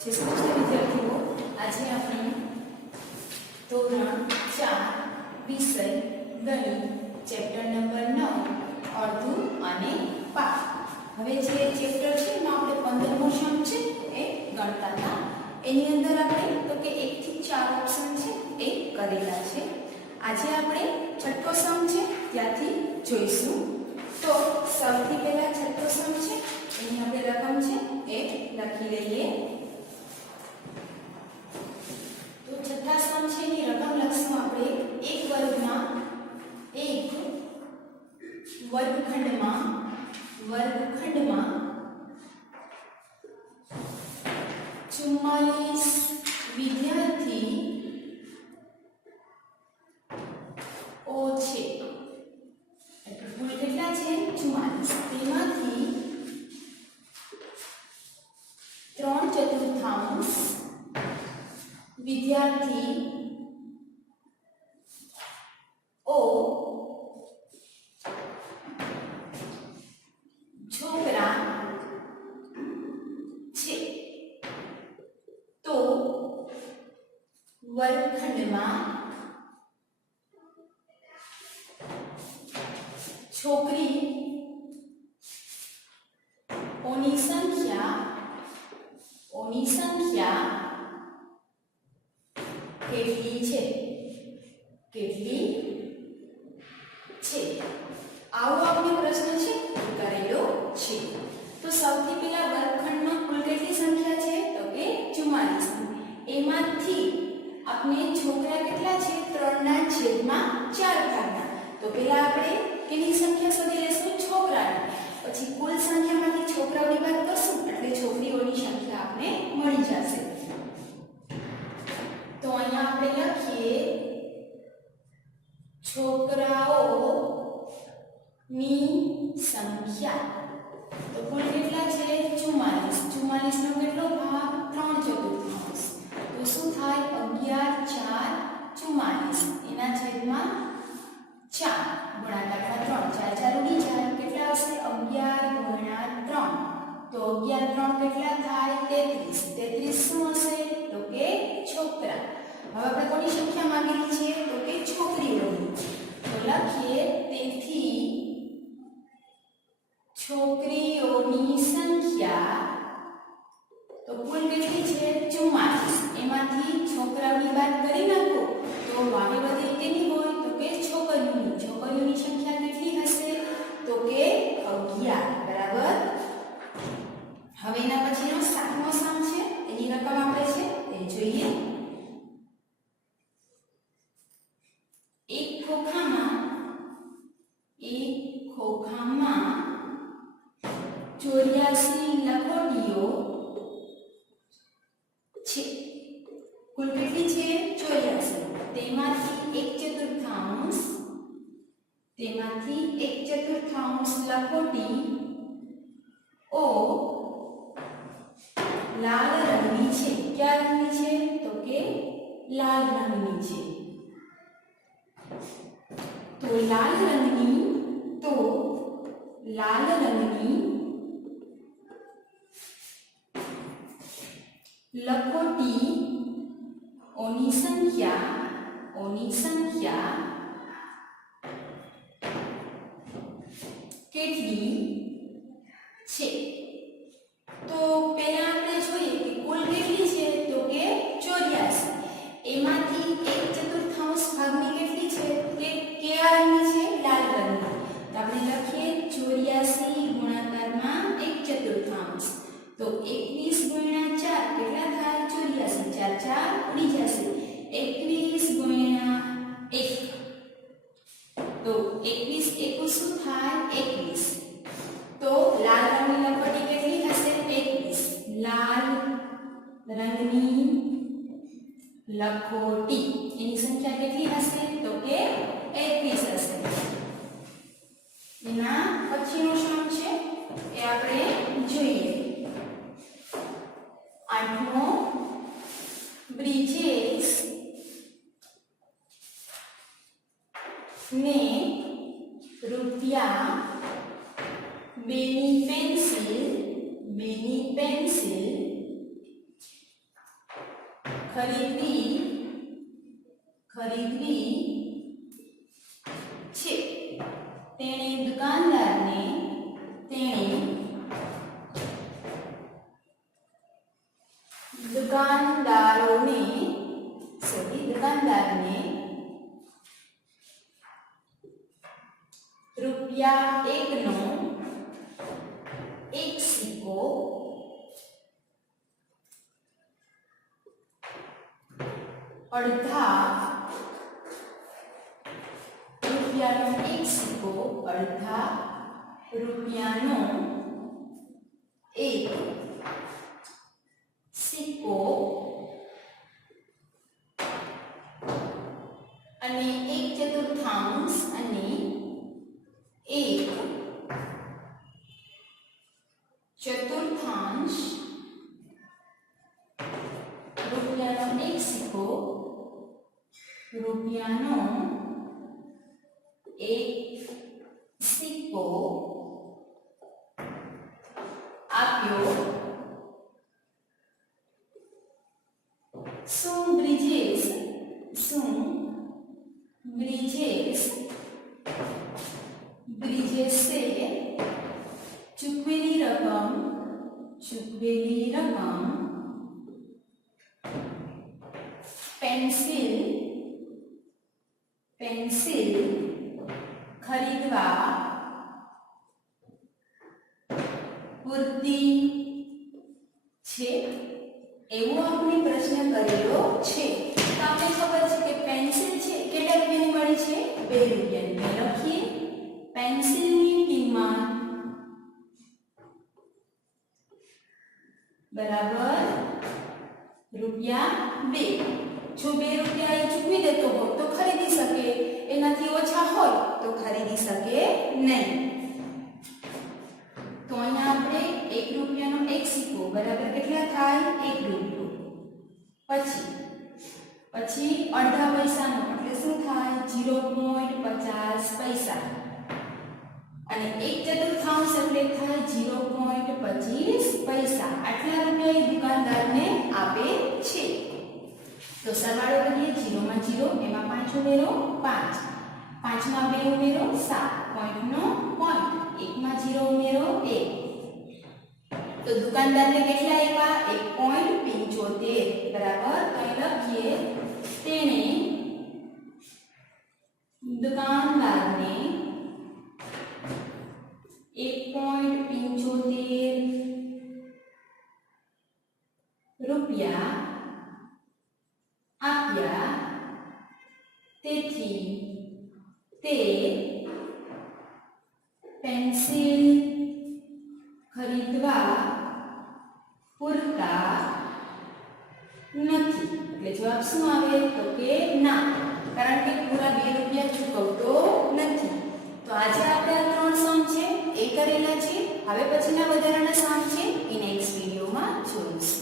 જે શું છે વિદ્યાર્થીઓ, આજે આપણે ધોરણ 4 વિષય ગણિત ચેપ્ટર નંબર 9 અડધું અને પાઠ. હવે જે ચેપ્ટર છે એમાં આપણે 15મો સમ છે એ ગણતા હતા. એની અંદર આપણે તો કે 1 થી 4 ઓપ્શન છે એ કરેલા છે. આજે આપણે છઠ્ઠો સમ છે ત્યાંથી જોઈશું. તો સૌથી પહેલા છઠ્ઠો સમ છે એની આપણે રકમ છે એ લખી લઈએ. તો છઠ્ઠા સમ છે એની રકમ લખશું આપણે એક વર્ગમાં વર્ગખંડમાં 44 વિદ્યાર્થીઓ છે. એટલે કુલ કેટલા છે? 44. તેમાંથી 3/4 વિદ્યાર્થીઓ છોકરા છે. તો વર્ગખંડમાં છોકરીઓની સંખ્યા કેટલી છે? આવો આપણે પ્રશ્ન છે કરેલો છે. તો સૌથી પહેલા વર્ગખંડમાં કુલ કેટલી સંખ્યા છે? તો કે 44. એમાંથી આપણે છોકરા કેટલા છે? 3/4 ભાગના. તો પહેલા આપણે કેની સંખ્યા શોધી લેશું? છોકરાની. પછી કુલ સંખ્યામાંથી છોકરાઓની બાદ કરશું એટલે છોકરીઓની સંખ્યા આપણે મળી જશે. તો અહીંયા આપણે લખીએ છોકરાઓની સંખ્યા. તો કુલ કેટલા છે? 44. 44 નો કેટલો ભાગ? 3/4. તો શું થાય? 11 4 44. એના છેદમાં 4 ગુણાકાર 3 4 4 ઉડી જાય. કેટલા આવશે? 11 × 3. તો 11 3 કેટલા થાય? 33. 33 શું હશે? તો કે છોકરા. હવે આપણે કોની સંખ્યા માંગેલી છે? તો કે છોકરીઓની. તો લખીએ તેથી છોકરીઓની સંખ્યા. તો કુલ કેટલી છે? 44. એમાંથી છોકરાઓની બાદ કરી નાખો તો વાહે વધે કેની હોય? તો કે છોકરીઓની. છોકરીઓની સંખ્યા કેટલી હશે? તો કે 11. બરાબર. હવે એના પછીનો 7મો સમ છે એની રકમ આપણે છે એ જોઈએ. એક ખોખામાં 84 લખોટીઓ છે. કુલ કેટલી છે? 84. તેમાંથી 1/4 લખોટી ઓ લાલ રંગની છે. ક્યા રંગની છે? તો કે લાલ રંગની છે. તો લાલ રંગની લખોટીઓની સંખ્યા કેટલી છે? તો પહેલા આપણે જોઈએ કે કુલ કેટલી છે? તો કે 84. એમાંથી 1/4 ભાગની કેટલી છે? કે કયા રંગની છે? લાલ રંગની. તો આપણે લખીએ 84 ગુણાકારમાં 1/4. તો 21 × 4 કેટલા થાય? 84. 4 4 ઉડી જશે. 21 × 1 તો 21 શું થાય? 21. તો લાલ રંગની લખોટી કેટલી હશે? 21. લાલ રંગની લખોટી એની સંખ્યા કેટલી હશે? તો કે 21 હશે. એના પછીનો સમ છે એ આપણે જોઈએ. 8મો બ્રિજેશ ને રૂપિયા બેની પેન્સિલ ખરીદવી છે. તેણે દુકાનદારને દુકાનદારને રૂપિયા 1 નો એક સિક્કો અડધા રૂપિયાનો એક સિક્કો અડધા રૂપિયાનો એક સિક્કો અને 1/4 અને 1/4 રૂપિયાનો એક સિક્કો રૂપિયાનો એક સિક્કો આપ્યો. શું બ્રિજેશે ચૂકવેલી રકમ પેન્સિલ ખરીદવા પૂરતી છે એવો આપણે પ્રશ્ન કરેલો છે. તો આપણે ખબર છે કે પેન્સિલ છે કેટલા રૂપિયાની મળી છે? 2 રૂપિયાની. લખીએ પેન્સિલની કિંમત બરાબર રૂપિયા 2. જો 2 રૂપિયા એ ચૂકવી દેતો હોય તો ખરીદી શકે, એનાથી ઓછા હોય તો ખરીદી શકે નહીં. તો અહીંયા આપણે 1 રૂપિયાનો એક સિક્કો બરાબર કેટલા થાય? 1 રૂપિયો. પછી અડધા પૈસાનો એટલે શું થાય? 0.50 પૈસા. અને 1/4 એટલે થાય 0.25 પૈસા. આટલા રૂપિયા એ દુકાનદારને આપે છે. તો સરવાળો કરીએ. 0 માં 0, એમાં 5 ઉમેરો 5, 5 માં 2 ઉમેરો 7, પોઈન્ટનો પોઈન્ટ, 1 માં 0 ઉમેરો 1. તો દુકાનદારને કેટલા આપ્યા? 1.75 બરાબર. તો અહીં લખીએ તેણે દુકાનદારને 1.75 રૂપિયા આપ્યા. તેથી તે પેન્સિલ ખરીદવા પૂરતા નથી. એટલે જવાબ શું આવે? તો કે ના, કારણ કે પૂરા 2 રૂપિયા ચૂકવતો નથી. તો આજે આપણે આ 3 સમ છે એ કરેલા છે. હવે પછીના વધારાના સમ છે એ નેક્સ્ટ વિડીયોમાં જોઈશું.